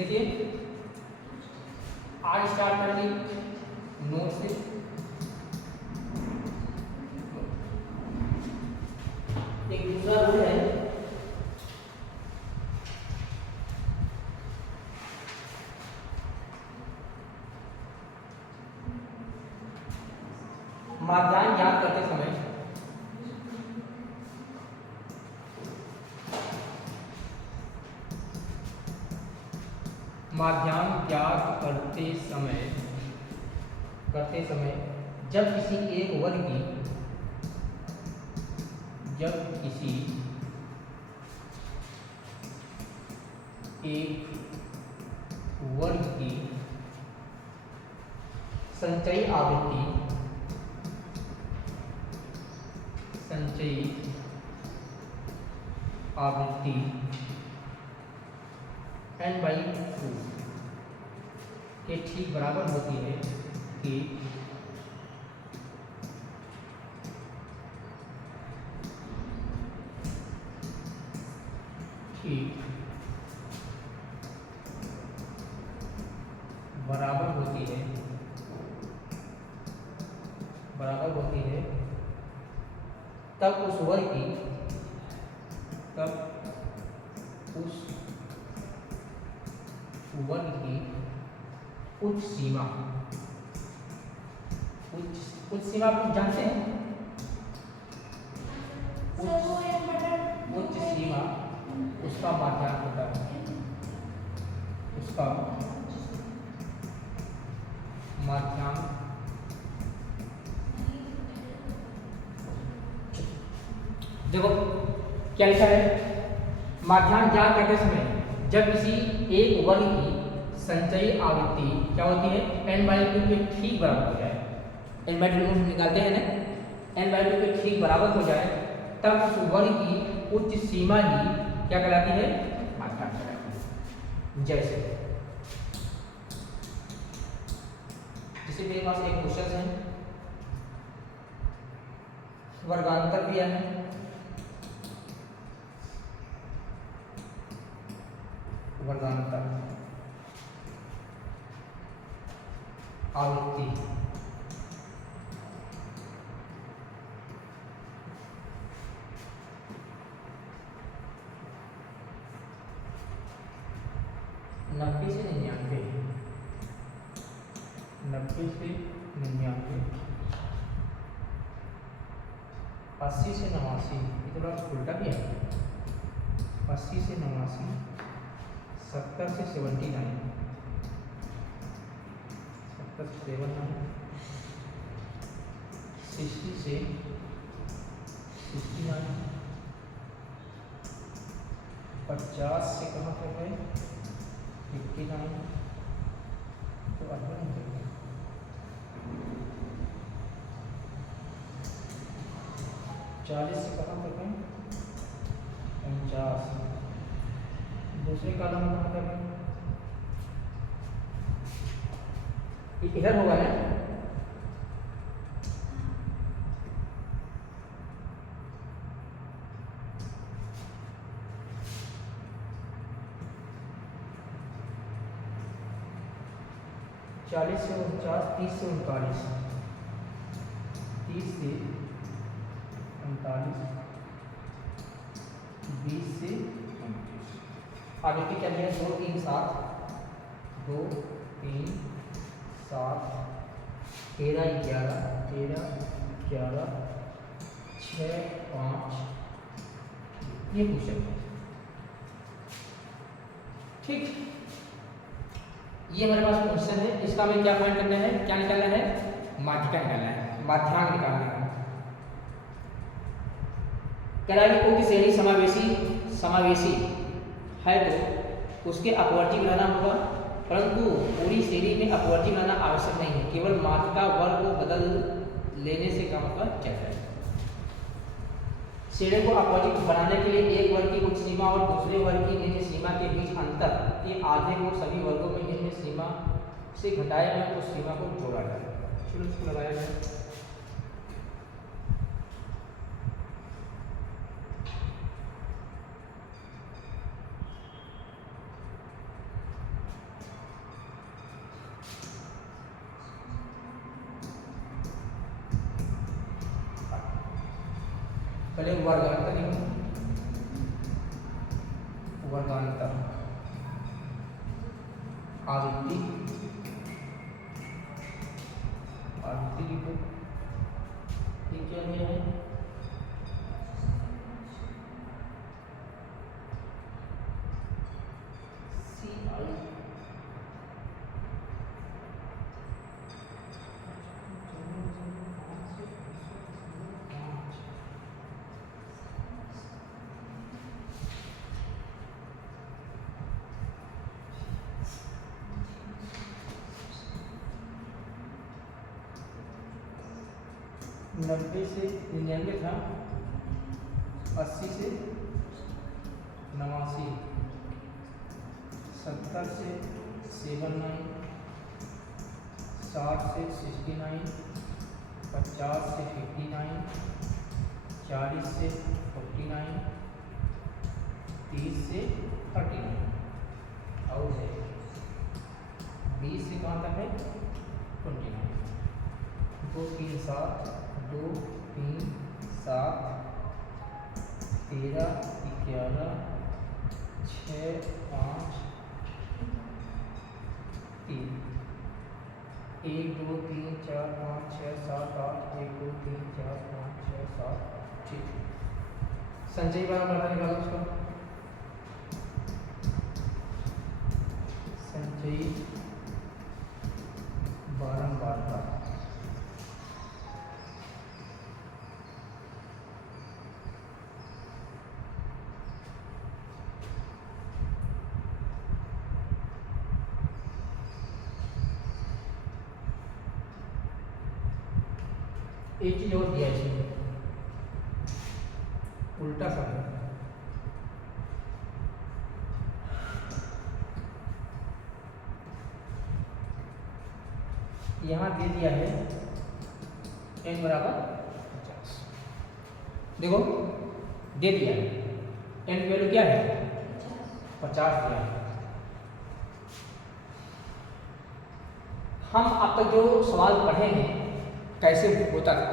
देखिए आज स्टार्ट करेंगे नोट से। एक दूसरा रूल है, माध्याह्न ज्ञात करते समय माध्याह्न ज्ञात करते समय जब किसी एक वर्ग की संचयी आवृत्ति n/2 के ठीक बराबर होती है कि ठीक बराबर होती है तब उस वर्ग की उच्च सीमा आप जानते हैं, उच्च सीमा उसका माध्याह्न होता है, उसका माध्याह्न। देखो क्या लिखा है, माध्याह्न ज्ञात करते समय जब किसी एक वर्ग की संचयी आवृत्ति क्या होती है n/2 के ठीक बराबर हो जाए, n/2 निकालते हैं ना, n/2 के ठीक बराबर हो जाए तब उस वर्ग की उच्च सीमा ही क्या कहलाती है, माध्याह्न कहलाती है। जैसे मेरे पास एक क्वेश्चन है, वर्गांतर दिया है, वर्गांतर आवृत्ति नब्बे से 99, 80 से 89, ये थोड़ा उल्टा भी है, 80 से 89, 70 से 79, 70 से 79, 60 से 69, 50 से कहाँ तक है 59, तो 40 से कहाँ तक है 49, दूसरे कॉलम में कहाँ तक है, इधर होगा ना, चालीस से 49, 30 से 39, 30 से 39, 20 से 29, आगे की क्या है 2 3 7, 2 3 7, 13 11, 6 5, ये क्वेश्चन है। ठीक, ये हमारे पास क्वेश्चन है, इसका हमें क्या फाइंड करना है, क्या निकालना है, माध्यिका निकालना है, माध्याह्न निकालना है। कह रहा है कि कोई श्रेणी समावेशी है तो उसके अपवर्ती बनाना होगा, परंतु पूरी श्रेणी में अपवर्ती बनाना आवश्यक नहीं है, केवल माध्यिका वर्ग को बदल लेने से काम का चल रहा है। श्रेणी को अपवर्ती बनाने के लिए एक वर्ग की उच्च सीमा और दूसरे वर्ग की निम्न सीमा के बीच अंतर के आधे को सभी वर्गों में निम्न सीमा से घटाए गए उस सीमा को जोड़ा जाए, फिर उसको लगाया जाए। पहले वर्गांतर लिखो, वर्गांतर आवृत्ति, आवृत्ति लिखो। ये क्या है? नब्बे से 99 था, 80 से 89, 70 से 79, 60 से 69, 50 से 59, 40 से 49, 30 से 39 और है 20 से कहाँ तक है 29। 2 3 7 2 3 7 13 11 6 5 3 1 2 3 4 5 6 7 8 1 2 3 4 5 6 7 ठीक। संचयी बारंबारता निकालो उसका। संचयी बारंबारता एक चीज और दिया है, उल्टा समय। यहाँ दे दिया है n बराबर 50। देखो दे दिया है n की वैल्यू क्या है 50 दिया है। हम अब तक जो सवाल पढ़े हैं कैसे होता था,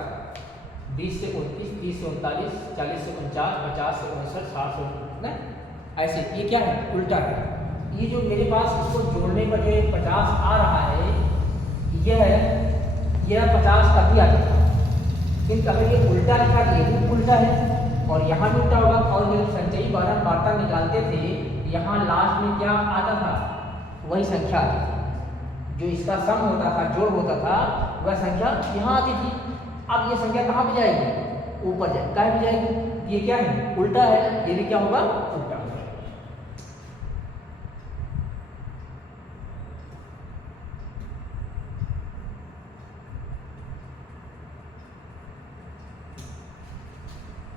20 से 29, 30 से 39, 40 से 49, 50 से 59, 60 से ना ऐसे। ये क्या है उल्टा है। ये जो मेरे पास इसको जोड़ने पर जो 50 आ रहा है यह 50 तक ही आता था, किंतु अगर ये उल्टा लिखा तो ये भी उल्टा है और यहाँ भी उल्टा होगा। और जो संचयी बारंबारता निकालते थे यहाँ लास्ट में क्या आता था वही संख्या आती थी, जो इसका सम होता था जोड़ होता था वह संख्या यहाँ आती थी। अब ये संख्या कहाँ पे जाएगी ऊपर जाए कहाँ पे जाएगी, ये क्या है उल्टा है, ये भी क्या होगा उल्टा होगा।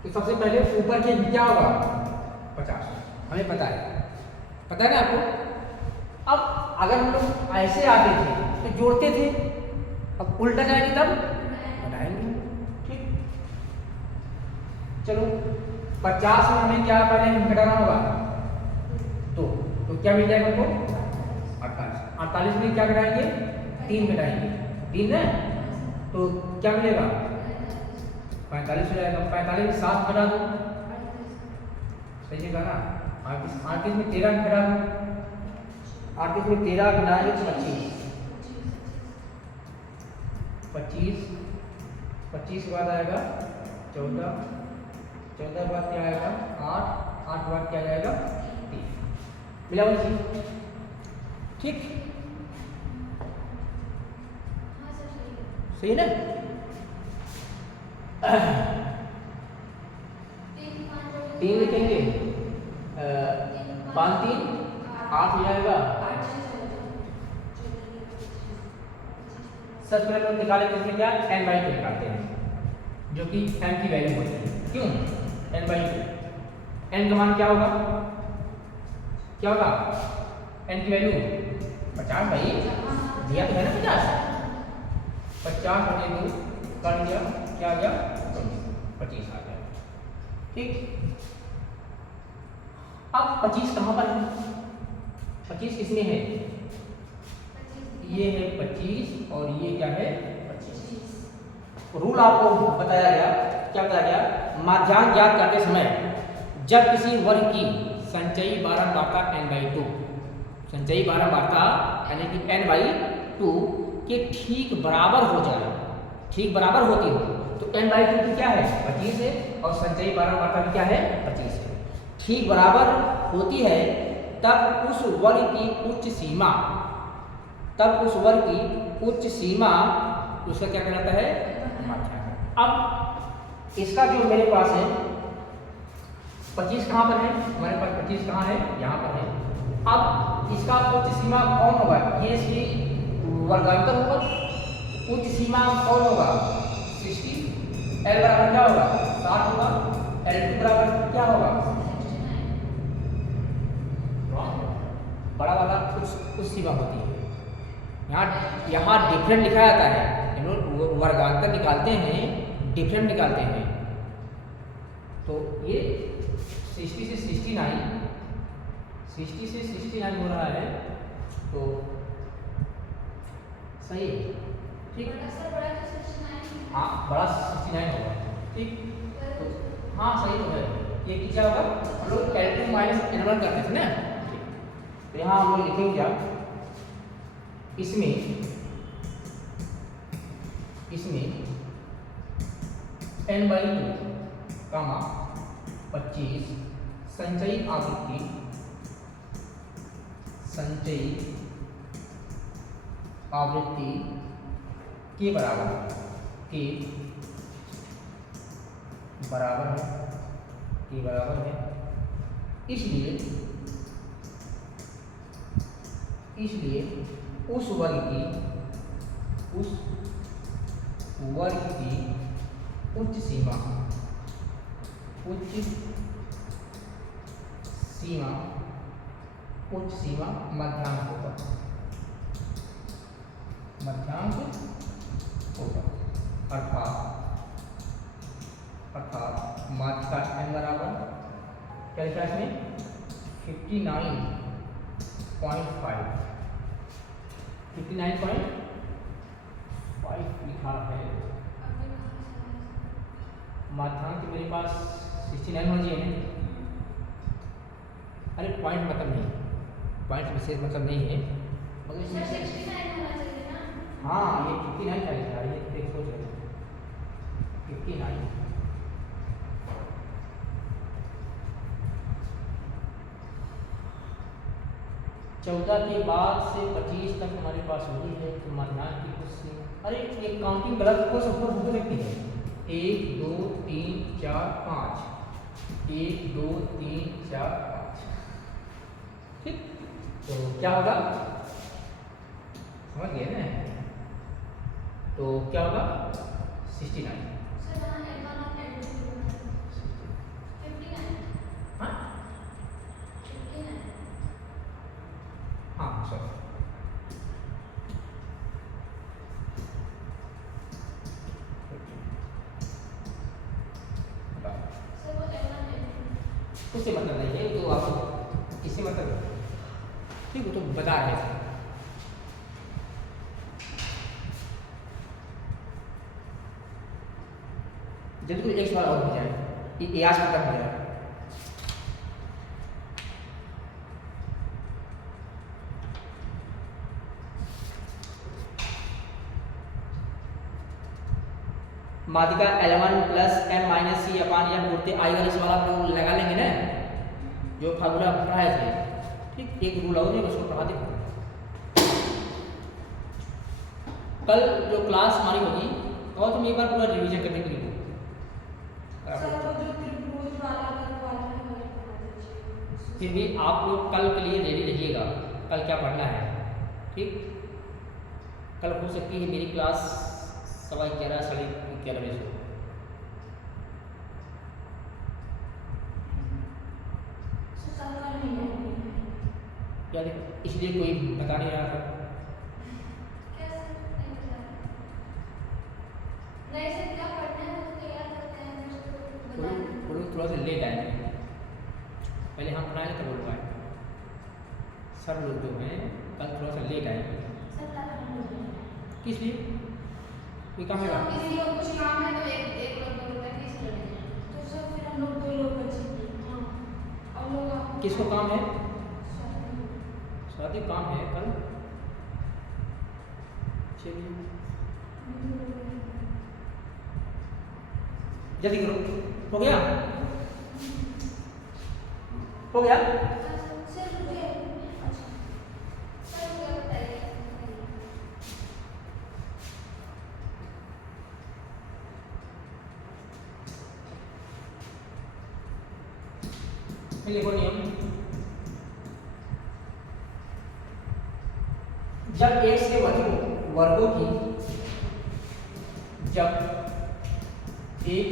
तो सबसे पहले ऊपर के क्या होगा 50, हमें पता है ना आपको। अब अगर हम लोग ऐसे आते थे तो जोड़ते थे, अब उल्टा जाएंगे तब घटाएंगे। ठीक चलो 50 में हमें क्या पहले घटाना होगा तो क्या मिल जाएगा हमको 48। 48 में क्या घटाएंगे 3 घटाएंगे, 3 है तो क्या मिलेगा 45 हो जाएगा। 45 में 7 घटा दो, सही है ना। 38 में 13 घटा दो, 38 में 13 घटाएंगे 25 के बाद आएगा 14 के बाद क्या आएगा 8 के बाद क्या जाएगा 3। मिला वो ठीक सही ना। 3 लिखेंगे 5 3 8 हो जाएगा। सबसे पहले हम निकालें इसमें क्या n/2 निकालते हैं जो कि m की वैल्यू होती है। क्यों n/2, n का मान क्या होगा n की वैल्यू 50 भाई दिया तो है ना 50 बटे 2 कर दिया क्या आ गया 25 आ गया। ठीक अब 25 कहाँ पर है 25 किसमें है ये है 25 और ये क्या है 25। रूल आपको बताया गया क्या बताया गया माध्यांक ज्ञात करते समय जब किसी वर्ग की संचयी बारंबारता n/2, संचयी बारंबारता यानी कि n/2 के ठीक बराबर हो जाए, ठीक बराबर होती हो तो n/2 की क्या है 25 है और संचयी बारंबारता भी क्या है 25 है, ठीक बराबर होती है तब उस वर्ग की उच्च सीमा, तब उस वर्ग की उच्च सीमा उसका क्या कहलाता है माध्यांक। अब इसका जो मेरे पास है 25 कहाँ पर है, हमारे पास 25 कहाँ है यहाँ पर है। अब इसका उच्च सीमा कौन होगा, ये इसकी वर्गांतर होगा, उच्च सीमा कौन होगा 60, L बराबर क्या होगा 60 होगा, L2 बराबर क्या होगा बड़ा वाला उच्च सीमा होती है। यहाँ डिफरेंट लिखा जाता है, वर्गांतर निकालते हैं डिफरेंट निकालते हैं, तो ये 60 से 69, 60 से 69 हो रहा है तो सही है, ठीक। हाँ बड़ा 69 होगा, ठीक। तो हाँ सही तो है, ये क्या होगा हम लोग L2 माइनस N1 करते थे ना, ठीक। तो यहाँ हम लोग लिखेंगे क्या, इसमें n/2 कामा 25 संचयी आवृत्ति, संचयी आवृत्ति के बराबर है, के बराबर है, इसलिए उस वर्ग की उच्च सीमा मध्यांक होगा, अर्थात माध्यिका n बराबर क्या लिखा है इसमें 59.5 लिखा है। माध्यांक मेरे पास 69 होना चाहिए, अरे पॉइंट मतलब नहीं, पॉइंट विशेष मतलब नहीं है, मगर इसमें 69 होना चाहिए ना। हाँ ये 59 था, ये देख सोच रहे 59 14 के बाद से 25 तक हमारे पास वही है, तो माध्यांक की कुछ अरे एक काउंटिंग गलत हो सकती है, 1 2 3 4 5, 1 2 3 4 5, ठीक। तो क्या होगा समझ गए ना, तो क्या होगा 69, हाँ सर उससे मतलब नहीं है, तो आप इससे मतलब ठीक है, तो बता रहे थे। जल्दी कोई एक सवाल और हो जाए, ये आज खत्म हो जाए। माध्यिका L1 प्लस m माइनस सी अपान m गुणते आई वाले सवाल आप लोग लगा लेंगे ना, जो फार्मूला पढ़ाए थे, ठीक। एक रूल और उसको पढ़ा दे। कल जो क्लास हमारी होगी और तुम एक बार पूरा रिवीजन करने के लिए फिर भी आप लोग कल के लिए रेडी रहिएगा, कल क्या पढ़ना है, ठीक। कल हो सकती है मेरी क्लास 11:15 साढ़े 11 बजे से, क्या इसलिए कोई बता नहीं रहा था, थोड़ा सा लेट आए, पहले हम पढ़ाएंगे तब लोग आए, सर लोग जो हैं कल थोड़ा सा लेट आएंगे, किस लिए कोई काम है, किसी को कुछ काम है तो एक लोग बोलता है किस लिए तो किसको काम है? शादी काम है कल। चलिए जल्दी करो। हो गया? हो गया? लिखो नियम। जब एक से अधिक वर्गों की जब एक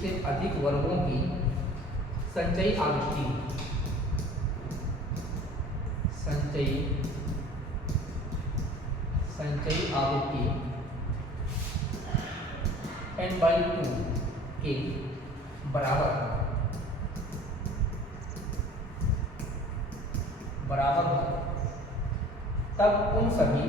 से अधिक वर्गों की संचयी आवृत्ति n/2 के बराबर हो, तब उन सभी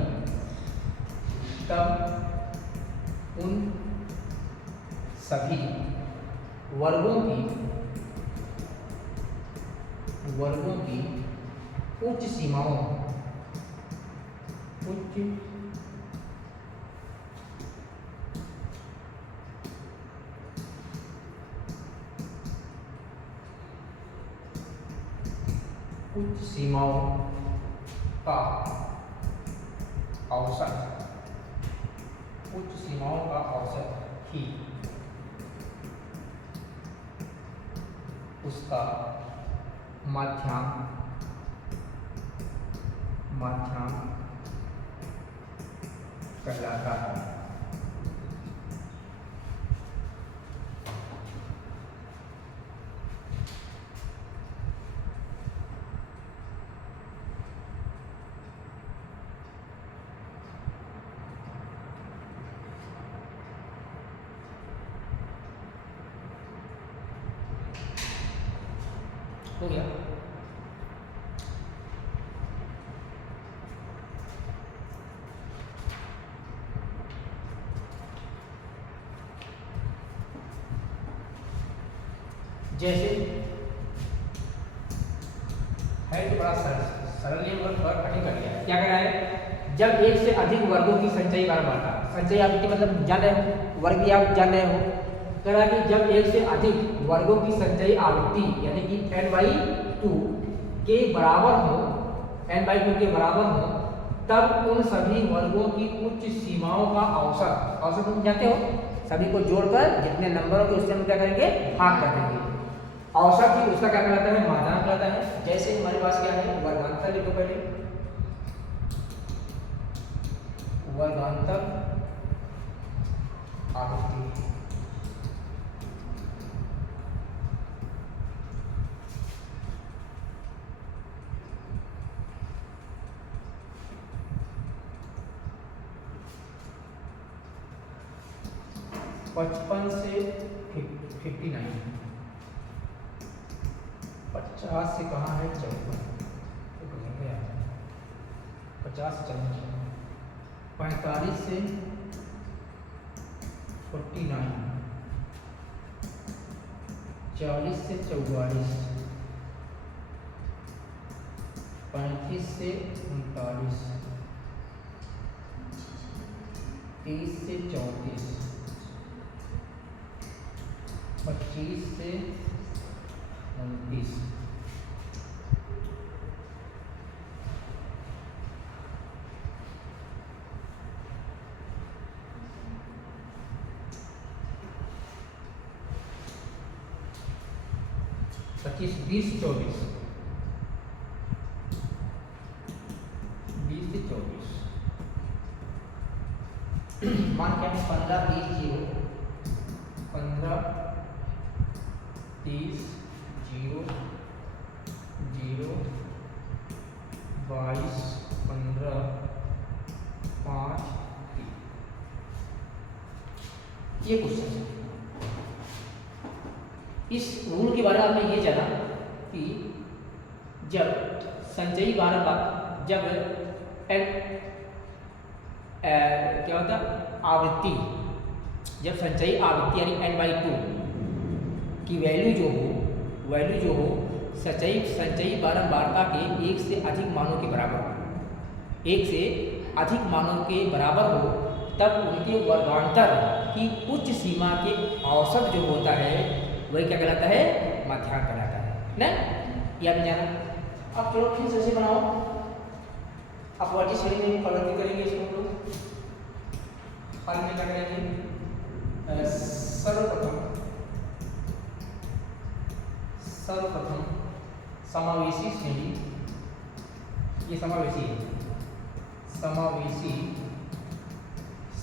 वर्गों की उच्च सीमाओं का औसत ही उसका माध्यांक कहलाता है। हो गया? जैसे है तो बड़ा सरल नियम और थोड़ा कठिन कर दिया। क्या करा है? जब एक से अधिक वर्गों की संचयी बारंबारता, संचयी आवृत्ति मतलब जान रहे हो, वर्ग भी आप जान रहे हो। करा कि जब एक से अधिक वर्गों की संचयी आवृत्ति यानी कि n/2 के बराबर हो, तब उन सभी वर्गों की उच्च सीमाओं का औसत तुम जानते हो, सभी को जोड़कर जितने नंबर होंगे उससे हम क्या करेंगे? भाग कर देंगे। औसत ही उसका क्या कहलाता है? माध्यांक कहलाता है। जैसे हमारे पास क्या है? वर्गांतर लिखो पहले, वर्गांतर आवृत्ति। पचपन से 59, 50 से कहाँ है? 54, 50 से चलना चाहिए। 45 से 49, 40 से 44, 35 से 39, 30 से 34, 25 से 29, 25, 20, 24, 20 से 24, मान क्या है? 15, 20, 0, 15, 30, 0, 0, 22, 15, 5, 3। ये क्वेश्चन है। इस रूल के बारे में आपने ये जाना कि जब संचयी बारंबार, जब क्या होता? आवृत्ति जब संचयी आवृत्ति यानी n/2 की वैल्यू जो हो संचयी बारंबारता के एक से अधिक मानों के बराबर हो, एक से अधिक मानों के बराबर हो, तब उनके वर्गांतर की उच्च सीमा के औसत जो होता है वही क्या कहलाता है, माध्यांक कहलाता है ना। याद नहीं जाना। अब चलो फिर से बनाओ, अपवर्ती श्रेणी में परिवर्तित करेंगे इसको हम लोग। हल में क्या करेंगे, सर्वप्रथम समावेशी श्रेणी, ये समावेशी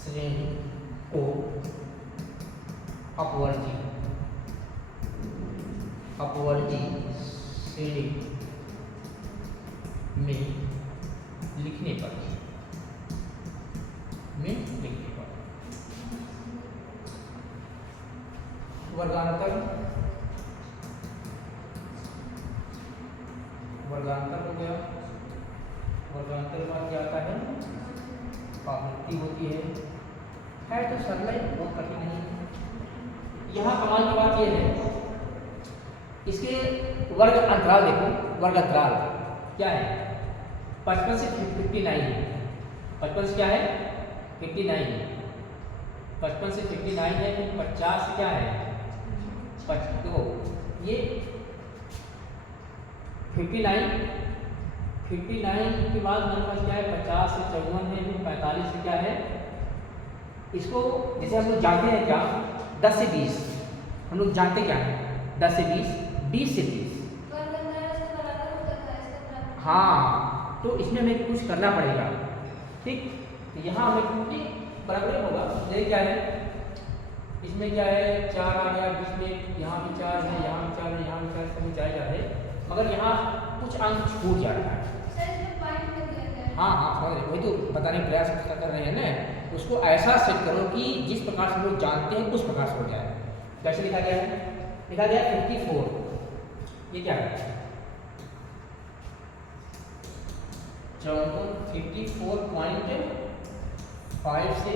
श्रेणी को अपवर्ती श्रेणी में लिखने पर वर्गांतर हो गया। वर्गांतर बाद क्या आता है, आवृत्ति होती है तो सरल है, बहुत कठिन नहीं। यहाँ कमाल की बात ये है, इसके वर्ग अंतराल देखो, वर्ग अंतराल क्या है, 55 से 59, 55 से क्या है 59, 55 से 59 है, फिर 50 से क्या है, देखो ये 59 के बाद हमारे पास क्या है, 50 से 54 है, फिर 45 से क्या है, इसको जैसे हम लोग जानते हैं क्या, 10 से 20 हम लोग जानते क्या है, 10 से 20, 20 से 30। हाँ, तो इसमें हमें कुछ करना पड़ेगा, ठीक। तो यहाँ हमें बराबर होगा, ये क्या है, इसमें क्या है, 4 आ गया, बीच में यहाँ भी 4 है, यहाँ भी 4 है, यहाँ भी 4 सभी 4 है, मगर यहाँ कुछ अंक छूट जा रहा है। हाँ, समझ रहे, वही तो बताने का प्रयास कर रहे हैं ना। उसको ऐसा सेट करो कि जिस प्रकार से हम लोग जानते हैं उस प्रकार से हो जाए। कैसे लिखा गया है, लिखा गया 54, ये क्या है, 54.5 से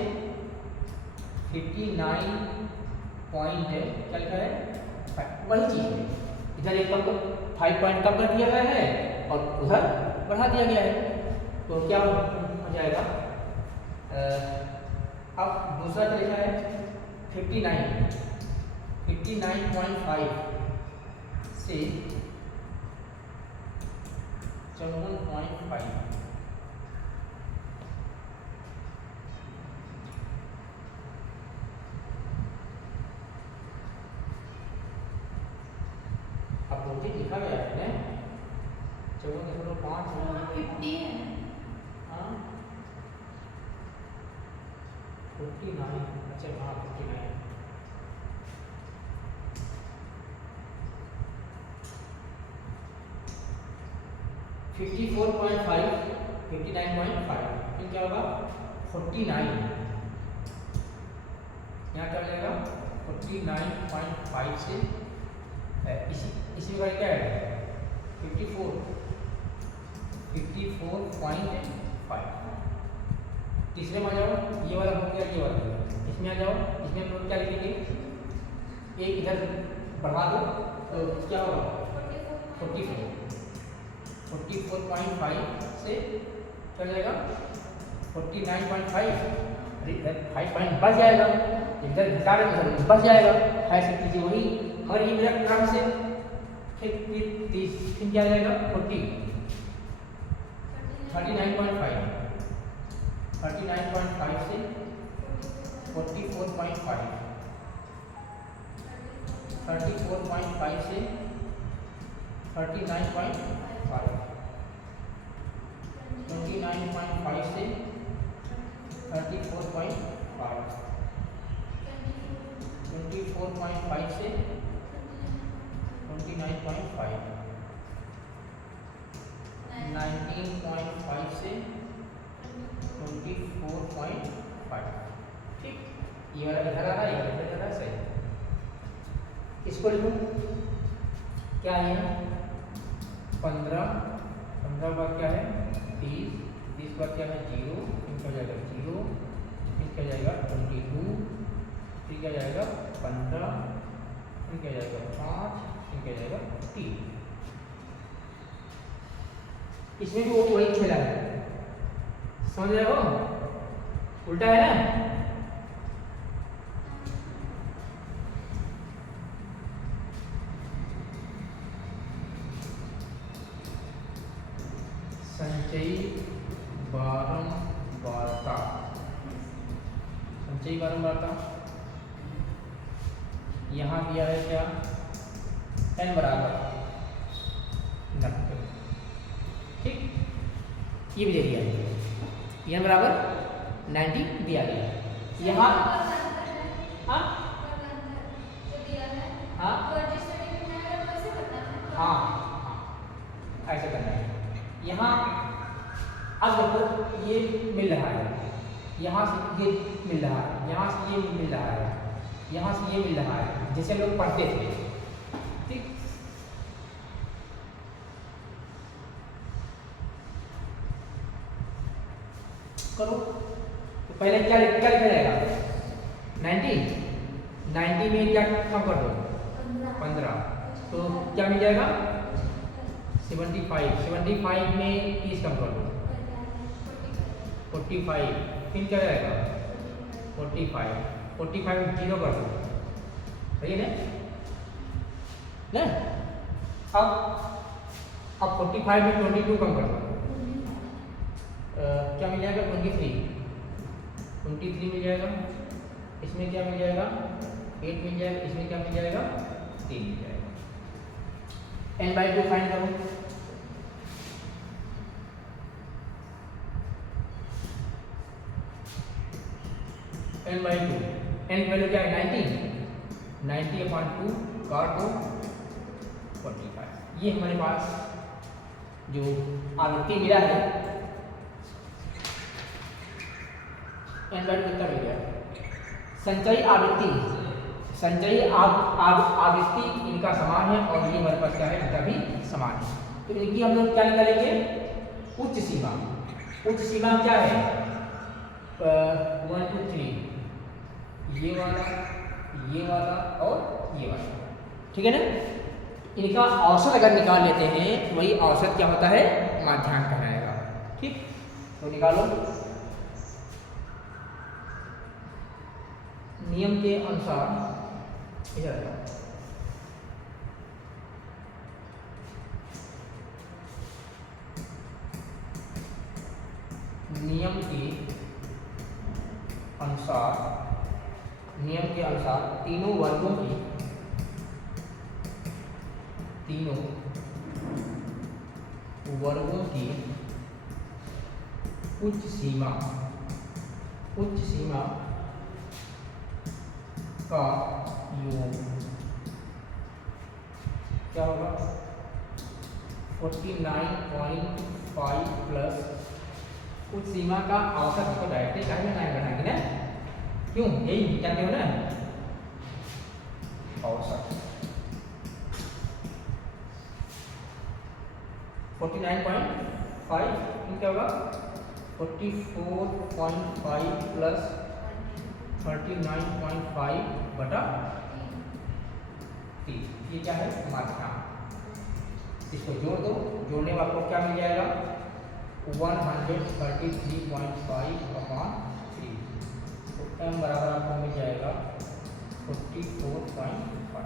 59 पॉइंट क्या लिखा है, वही चीज़ है। इधर एक कम 5 पॉइंट कम कर दिया गया है और उधर बढ़ा दिया गया है, तो क्या हो जाएगा। अब दूसरा क्या लिखा है, 59.5 से 54.5, लिखा गया है 54.5 50 है, हाँ 59, अच्छा हाँ 59, 54.5, 59.5, फिर क्या होगा 49, यहाँ क्या जाएगा 49.5 से इसी में क्या है 54.5। तीसरे में आ जाओ, ये वाला हो गया, ये वाला हो गया, इसमें आ जाओ, इसमें हम लोग क्या लिखेंगे, एक इधर बढ़ा दो तो क्या होगा 44.5 से क्या जाएगा 49.5, इधर 5 पॉइंट बच जाएगा, इधर घटा रहे तो बच जाएगा, ऐसे कीजिए वही, मगर ये मेरा क्रम से फिर क्या जाएगा 39.5 से 44.5, 34.5 से 39.5, 29.5 से 34.5, 24.5 से 29.5, 19.5 से 24.5, ठीक। ये वाला इधर आ रहा है, ये वाला इधर सही। इसको लिखो क्या है 15 बाद क्या है 30 बाद क्या है 0, इनका जाएगा 0, इनका जाएगा 22, फिर क्या जाएगा 15, फिर क्या जाएगा 5, फिर क्या जाएगा 3। इसमें भी वो वही खेला है, समझ रहे हो? उल्टा है ना। संचयी बारंबारता, संचयी बारंबारता यहाँ दिया है क्या, n बराबर 90। ठीक, ये भी दे दिया है, n बराबर 90 दिया गया है। यहाँ हाँ हाँ हाँ ऐसा करना है। यहाँ अब देखो ये मिल रहा है, यहाँ से ये मिल रहा है, यहाँ से ये मिल रहा है, यहाँ से ये मिल रहा है, जैसे हम लोग पढ़ते थे। ठीक, करो तो पहले क्या लिखा जाएगा 90 में क्या कम कर दो 15, तो क्या मिल जाएगा 75 में 30 कम कर दो 45, फिर क्या जाएगा 45 जीरो कर दो, सही है ना? अब 45 में 22 कम कर दो, क्या मिल जाएगा 23 मिल जाएगा। इसमें क्या मिल जाएगा 8 मिल जाएगा, इसमें क्या मिल जाएगा 3 मिल जाएगा। n/2 फाइंड करो। n/2 n वैल्यू क्या है 90/2 काट दो 45। ये हमारे पास जो आवृत्ति मिला है n/2 कितना मिल गया। संचयी आवृत्ति, संचयी आवृत्ति इनका समान है और ये हमारे पास क्या है, इनका भी समान है। तो इनकी हम लोग क्या निकालेंगे, उच्च सीमा। उच्च सीमा क्या है 1 2 3, ये वाला और ये वाला, ठीक है ना। इनका औसत अगर निकाल लेते हैं तो वही औसत क्या होता है, माध्यांक कहलाएगा। ठीक, तो निकालो। नियम के अनुसार इधर नियम के अनुसार तीनों वर्गों की उच्च सीमा का योग क्या होगा 49.5 प्लस उच्च सीमा का औसत को डायरेक्टली क्या में लाइन बनाएंगे ना, क्यों, यही जानते हो ना औसत 49.5 क्या होगा 44.5 प्लस 39.5 बटा 3, ये क्या है माध्यांक। इसको जोड़ दो, जोड़ने में आपको क्या मिल जाएगा 133.5/3, तो m बराबर आपको मिल जाएगा 44.5।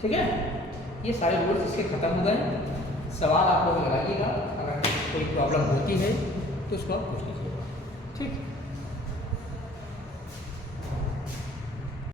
ठीक है, ये सारे रूल्स इसके खत्म हो गए। सवाल आप लोग लगाइएगा, अगर कोई प्रॉब्लम होती है तो उसको आप पूछ लीजिएगा। ठीक।